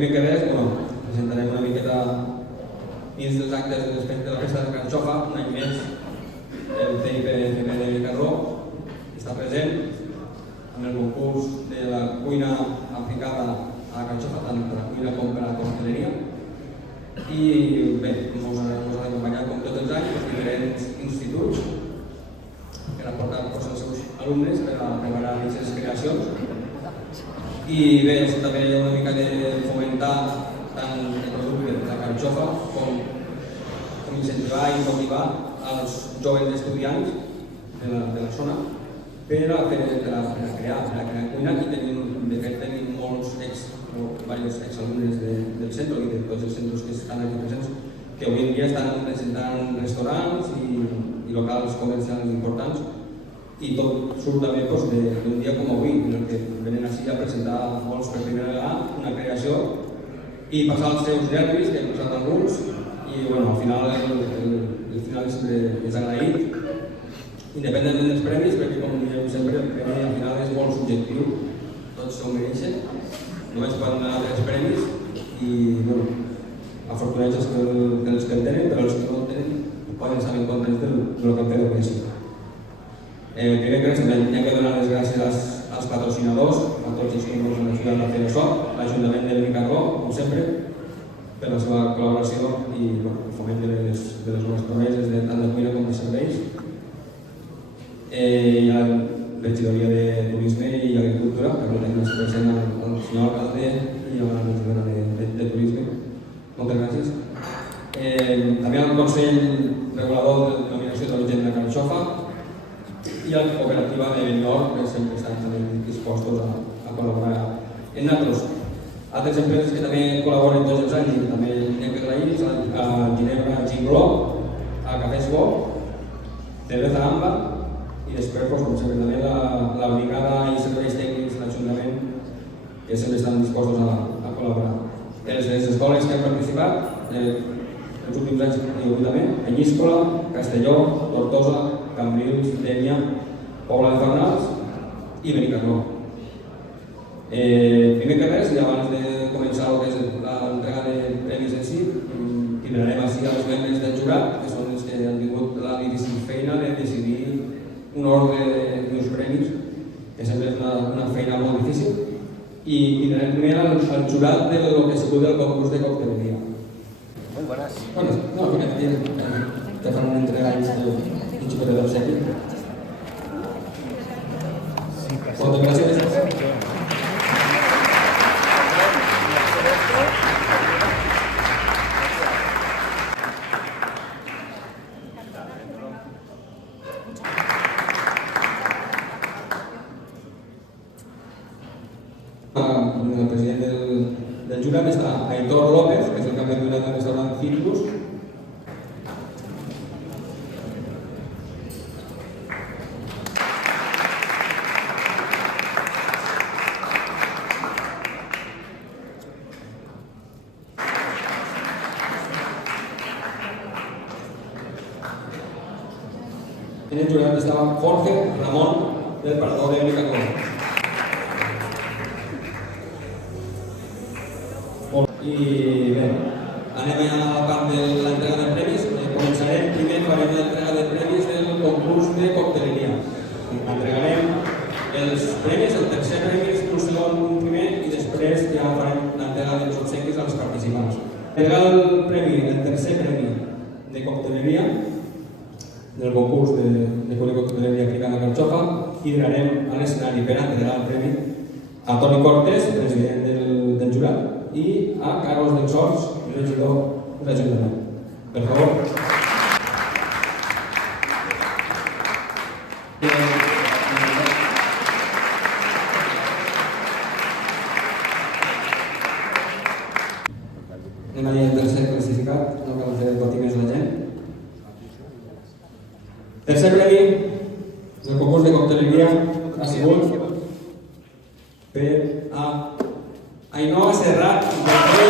primer que res, presentarem una miqueta dins dels actes de la festa de Carxofa, un any més. El CIPFM de Benicarló està present amb el concurs de la cuina aplicada a la Carxofa, tant per la cuina com per la cocteleria. I bé, ens han acompanyat com tots els anys els diferents instituts que han portat els seus alumnes per a preparar aquestes creacions. I bé, també hi ha una mica de fomentar tant el producte de la Carxofa com incentivar i motivar els joves estudiants de la zona per a crear cuina. I de fet tenim molts diversos exalumnes del centre i de tots els centres que estan aquí presents que avui en dia estan presentant restaurants i locals comercials importants, i tot surt també d'un dia com avui, en el que venen així a presentar molts per primera vegada una creació i passar els seus nervis, que hem posat alguns, i al final el final és agraït, independentment dels premis, perquè com diem sempre, el premi al final és molt subjectiu, tots s'ho mereixen, només poden donar 3 premis i afortunats els que el tenen, però els que no el tenen poden estar en compte del que el té de sí. Primer que res, hem de donar les gràcies als patrocinadors, a tots els que ens han ajudat a fer això, l'Ajuntament de Benicarló, com sempre, per la seva col·laboració i el foment de les noves promeses, tant de cuina com de serveis. Hi ha la regidoria de Turisme i Agricultura, que tenim present al senyor alcalde i a la regidora de Turisme. Moltes gràcies. També al Consell Regulador de Denominació d'Origen de la Carxofa i a la cooperativa de Benidorm, que sempre estan dispostos a col·laborar en nosaltres. Altres empreses que també col·laboren tots els anys i que també hem d'agrair a Ginebra Gimbló, a Cafès Bo, Cerveza Amba i després, com sempre, també la brigada i serveis tècnics de l'Ajuntament, que sempre estan dispostos a col·laborar. Les escoles que han participat els últims anys i avui també, Penyíscola, Castelló, Tortosa, Cambrils, Dénia, Pobla de Farnals i Benicarló. Primer que res, i abans de començar el que és l'entrega de premis en si, tindrem així els membres del jurat, que són els que han tingut la difícil feina de decidir un ordre d'uns premis, que sempre és una feina molt difícil, i tindrem primer el jurat del que ha sigut el concurs de cocteleria. Muy buenas. Bueno, no, perquè també te fan una entrega d'un xicotet d'obsequi. Moltes gràcies. El president del jurat està Aitor López, que és el cap de jurat del restaurant Citrus. En el jurat estava Jorge Ramón del Parador de Benicarló. I bé, anem a la part de l'entrega de premis. Començarem, primer farem l'entrega de premis del concurs de cocteleria. Entregarem els premis, el tercer premi, el segon primer, i després ja farem l'entrega dels obsequis als participants. Entregar el tercer premi de cocteleria del concurs de cuina i cocteleria aplicada a Carxofa, i donarem a l'escenari per entregar el premi a Toni Cortés, president del jurat, i a Carlos del Sors, regidor de l'Ajuntament. Per favor. Anem a dir el tercer classificat, no cal fer patir més la gent. Tercer premi del concurs de cocteleria ha sigut per a Ainhoa Serrat de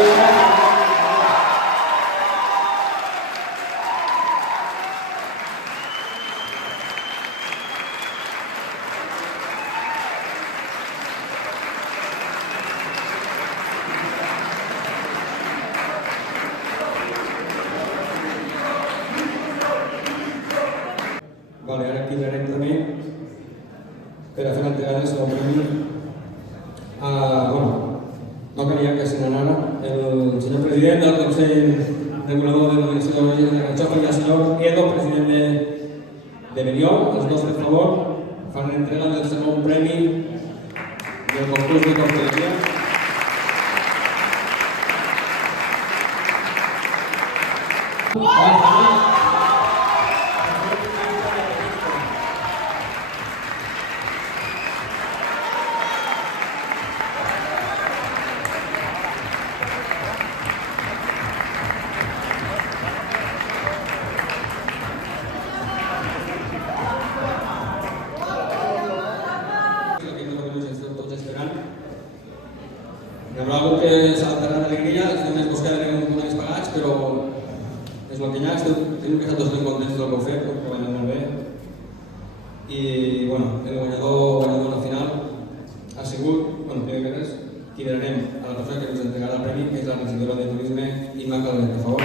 regulador de l'Organització de la Gran Xofa, i el senyor Edo, president de Mediol. Els dos, per favor, fan l'entrega del segon premi del concurs de cocteleria. Hi haurà algú que saltarà d'alegria, els només vos quedarem una més pagats, però és el que hi ha, tenim que estar tots ben contents del que heu fet, que ho anat molt bé. I, bueno, el guanyador a la final ha sigut, bueno, primer que res, cridarem a la persona que ens entregarà el premi, que és la regidora de Turisme, Imma Calvet, per favor.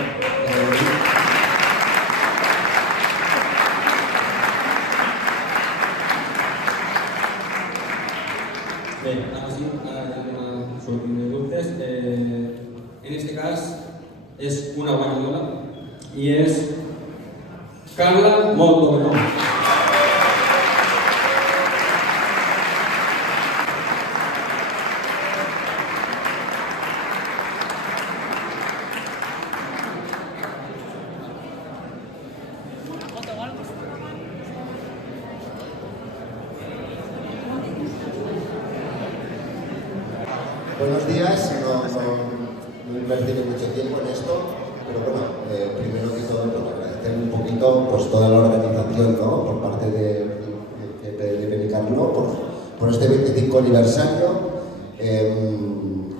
Bé, ara sí, ara ja anem a sortir de dubtes. En este cas és una guanyadora i és Carla Montobello. Buenos días, no invertiré mucho tiempo en esto, pero bueno, primero que todo, agradecer un poquito pues, toda la organización, ¿no? Por parte de Benicarló por este 25 aniversario.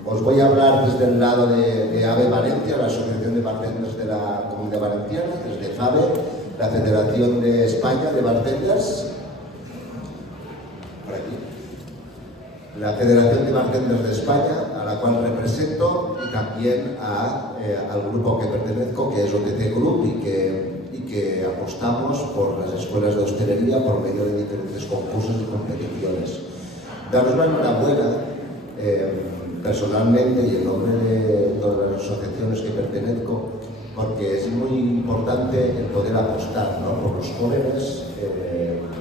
Os voy a hablar desde el lado de AVE Valencia, la Asociación de Bartenders de la Comunidad Valenciana, desde FABE, la Federación de España de Bartenders. La Federación de Bartenders de España, a la cual represento, y también al grupo que pertenezco, que es OTC Group, y que apostamos por las escuelas de hostelería por medio de diferentes concursos y competiciones. Daros la enhorabuena, personalmente y en nombre de todas las asociaciones que pertenezco, porque es muy importante el poder apostar, ¿no? Por los jóvenes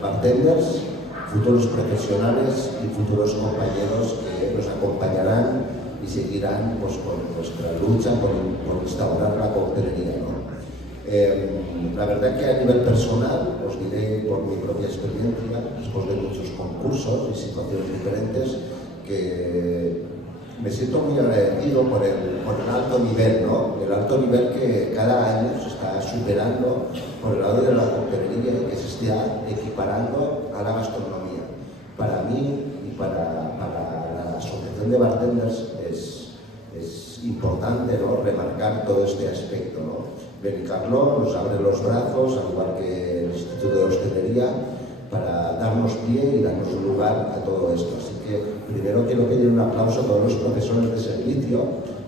bartenders, futuros profesionales y futuros compañeros que nos acompañarán y seguirán pues, con nuestra lucha por instaurar la coctelería, ¿no? La verdad que a nivel personal, os diré por mi propia experiencia, después de muchos concursos y situaciones diferentes, que me siento muy agradecido por el alto nivel, ¿no? El alto nivel que cada año se está superando por el lado de la coctelería y que se está equiparando a la gastronomía. Para mí y para la Asociación de Bartenders es importante, ¿no? Remarcar todo este aspecto, ¿no? Benicarló nos abre los brazos, al igual que el Instituto de Hostelería, para darnos pie y darnos un lugar a todo esto. Así que primero quiero pedir un aplauso a todos los profesores de servicio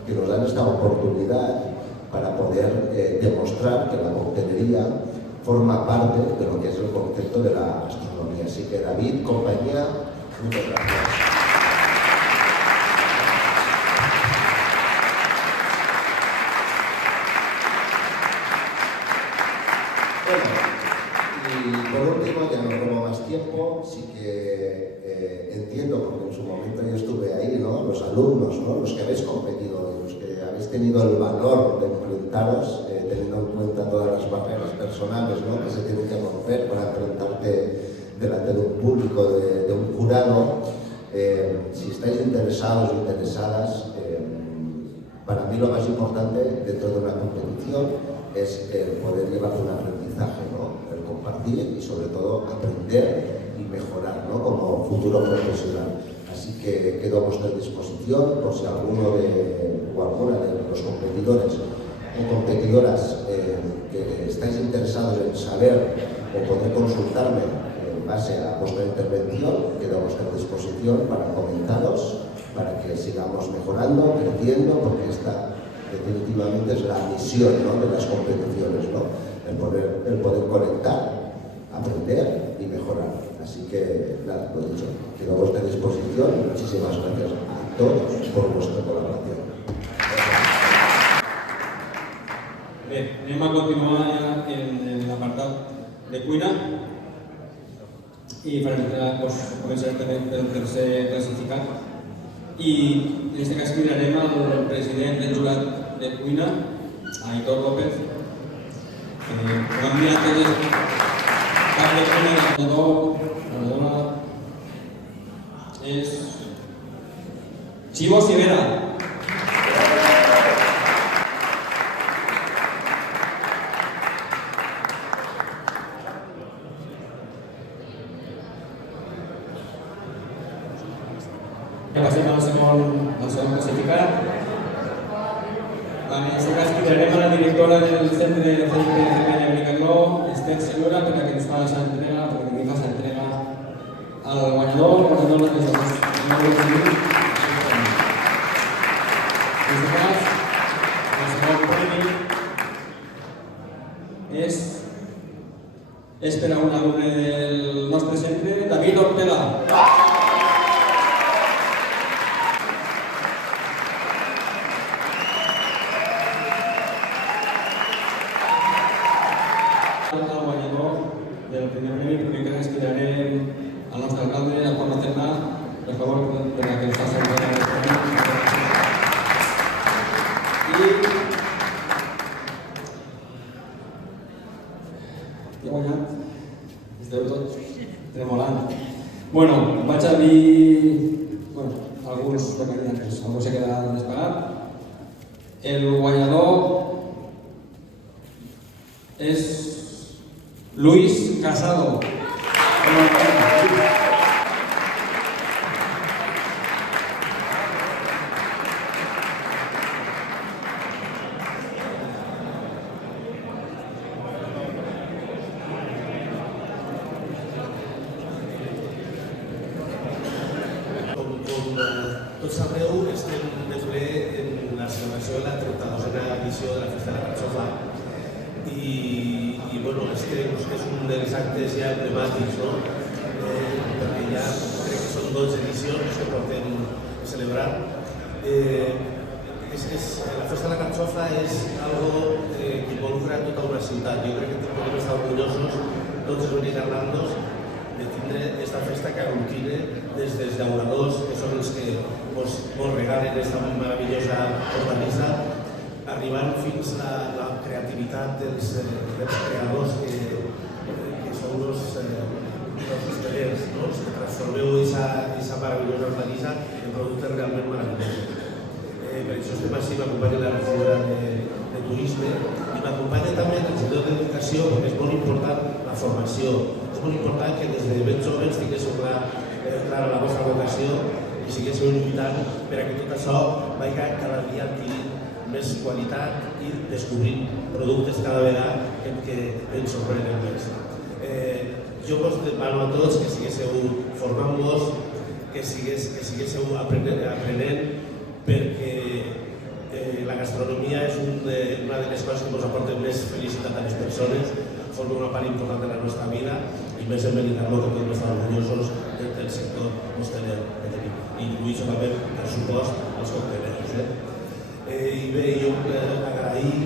que nos dan esta oportunidad para poder demostrar que la coctelería forma parte de lo que es el concepto de la gastronomía. Así que David, compañía, muchas gracias. Bueno, y por último, ya no robo más tiempo, sí que entiendo, porque en su momento yo estuve ahí, ¿no? Los alumnos, ¿no? Los que habéis competido, los que habéis tenido el valor de enfrentaros, teniendo en cuenta todas las barreras personales, ¿no? Que se tienen que romper para enfrentarte delante de un público, de un jurado. Si estáis interesados o interesadas, para mí lo más importante dentro de una competición es el poder llevar un aprendizaje, ¿no? El compartir y sobre todo aprender y mejorar, ¿no? Como futuro profesional. Así que quedo a vuestra disposición por si alguno o alguna de los competidores o competidoras que estáis interesados en saber o poder consultarme en base a vuestra intervención, quedo a vuestra disposición para comentaros, para que sigamos mejorando, creciendo, porque esta definitivamente es la misión, ¿no? De las competiciones, ¿no? El poder conectar, aprender y mejorar. Así que, nada, lo dicho, quedo a vuestra disposición y muchísimas gracias a todos por vuestra colaboración. Bé, anem a continuar ja en l'apartat de cuina i començarem també pel tercer classificat i en aquest cas cridarem al president del jurat de cuina, Aitor López, que ho han mirat tot el cap de cuina del guanyador és Chivo Sivera. Passem al segon classificat. En aquest cas cridarem a la directora del centre de Penya Benicarló, Esther Segura, perquè ens faci l'entrega al guanyador que és el en aquest cas, el segon premi és per a un alumne del nostre centre, David Ortega. El guanyador del primer premi que ens cridarem al nostre alcalde, al Juan Macerna, per favor, per a que ens faci el premi. I he guanyat. Esteu tots tremolant. Bueno, vaig a dir alguns candidats, algú se quedarà despagat. El guanyador és Luis Casado. Tots sabeu, estem de ple en la celebració de la 32a edició de la Festa de la Carxofa i bueno, és un dels actes ja emblemàtics, no? Perquè ja crec que són 12 edicions que portem celebrant. La Festa de la Carxofa és algo que involucra tota una ciutat. Jo crec que podem estar orgullosos tots els benicarlandos de tindre aquesta festa que aglutina des dels llauradors, que són els que ens regalen aquesta meravellosa hortalissa, arribant fins a la creativitat dels creadors que són els hostelers, que transformeu aquesta meravellosa hortalissa en productes realment meravellosos. Per això estem així, m'acompanya la regidora de Turisme i m'acompanya també el regidor d'Educació, perquè és molt important la formació. És molt important que des de ben joves tinguéssiu clara la vostra vocació i siguéssiu lluitant per a que tot això vagi cada dia adquirint més qualitat i descobrint productes cada vegada que ens sorprenen més. Jo vos demano a tots que siguéssiu formant-vos, que siguéssiu aprenent, perquè la gastronomia és una de les coses que ens aporta més felicitat a les persones, forma una part important de la nostra vida i més en Benicarló, que podem estar orgullosos del sector hosteler que tenim. I lluís també, per supost, els cocteleros. I bé, jo agrair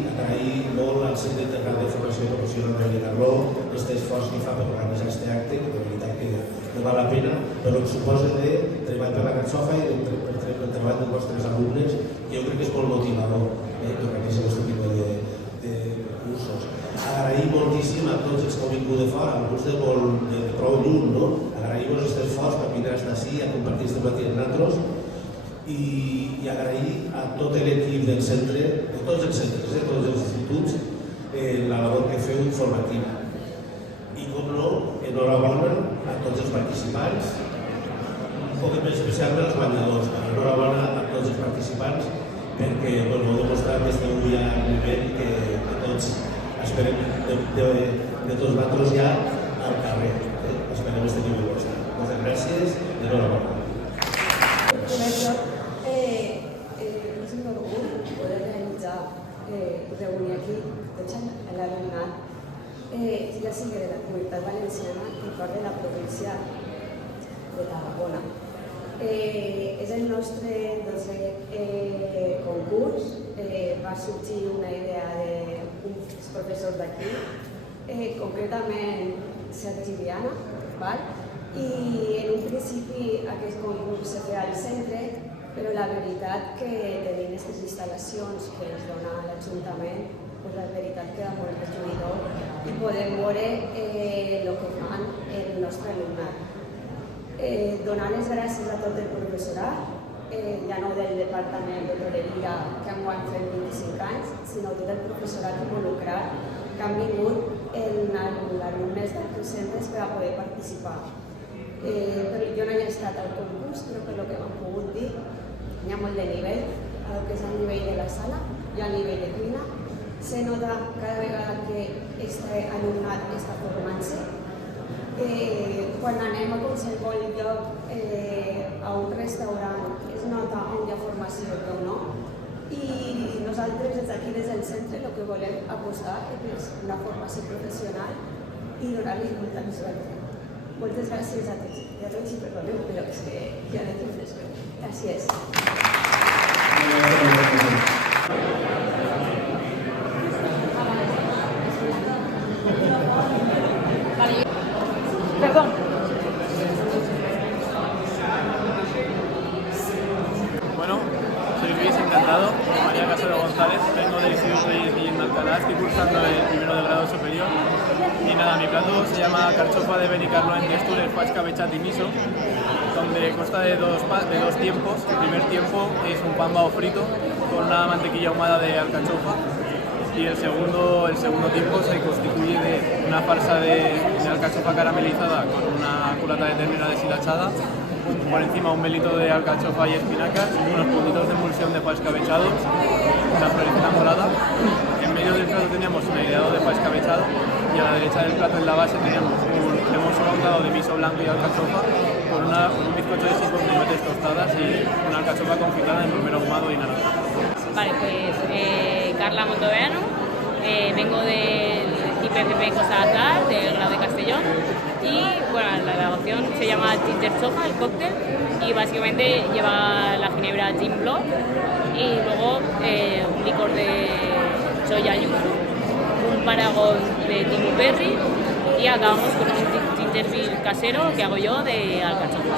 molt al Centre Integral de Formació Professional de Benicarló aquest esforç que fa per organitzar aquest acte, que de veritat que val la pena, però que suposa de treball per la Carxofa i el treball dels vostres alumnes, que jo crec que és molt motivador organitzar aquest tipus de cursos. Agrair moltíssim a tots els que heu vingut de fora, alguns de prou lluny, no? Agrair-vos aquest esforç per vindre fins ací a compartir aquest matí amb nosaltres i agrair a tot l'equip del centre, de tots els centres, de tots els instituts, la labor que feu informativa. I, com no, enhorabona a tots els participants, un poc més especialment als guanyadors, però enhorabona a tots els participants perquè heu demostrat que esteu ja a nivell que tots esperem de tots nosaltres ja al carrer. Esperem este nivell vostre. Moltes gràcies i enhorabona. És un orgull poder reunir aquí tots l'alumnat, ja sigui de la Comunitat Valenciana i part de la província de Tarragona. És el nostre 12è concurs. Va sorgir una idea d'un professors d'aquí, concretament Sergi Viana, val? I en un principi aquest concurs se feia al centre, però la veritat que tenint aquestes instal·lacions que ens dona l'Ajuntament, pues la veritat queda molt rejuïdor i podem veure el que fan el nostre alumnat. Donar les gràcies a tot el professorat, ja no del Departament d'Hoteleria, que enguany fem 25 anys, sinó tot el professorat involucrat que han vingut en alumnes d'altres centres per a poder participar. Però jo no he estat al concurs, però per el que m'han pogut dir, hi ha molt de nivell, el que és a nivell de la sala i a nivell de cuina. Se nota cada vegada que aquest alumnat està formant-se. Quan anem a qualsevol lloc, a un restaurant, es nota on hi ha formació o no. I nosaltres des d'aquí, des del centre, el que volem apostar és una formació professional i donar-los molta sort. Moltes gràcies a tots. Ja tots i perdoneu, però és que ja no tinc més veu. Gràcies. Perdón. Bueno, soy Luis, encantado. María Casero González, vengo del Instituto de Guillén Alcalá, estoy cursando el primero de grado superior. Y nada, mi plato se llama carchofa de Benicarló en textura, el pascabechat y miso, donde consta de dos tiempos. El primer tiempo es un pan bao frito con una mantequilla ahumada de alcachofa. Y el segundo tiempo se constituye de una farsa de alcachofa caramelizada con una culata de ternera deshilachada, por encima un melito de alcachofa y espinacas, unos puntitos de emulsión de pascabechado, una florecita morada. En medio del plato teníamos un aireado de pascabechado y a la derecha del plato en la base teníamos un cremoso ahumado de miso blanco y alcachofa con un bizcocho de 5 milímetros tostadas y una alcachofa confitada en romero ahumado y naranja. Vale, pues Carla Montoveano, vengo del IPFP Cosa Azar, del grado de Castellón, y bueno, la elaboración se llama Ginger Chofa, el cóctel, y básicamente lleva la ginebra Gin Block y luego un licor de soya yuzu, un paragón de Timu Perry y acabamos con un ginger beer casero que hago yo de alcachofa.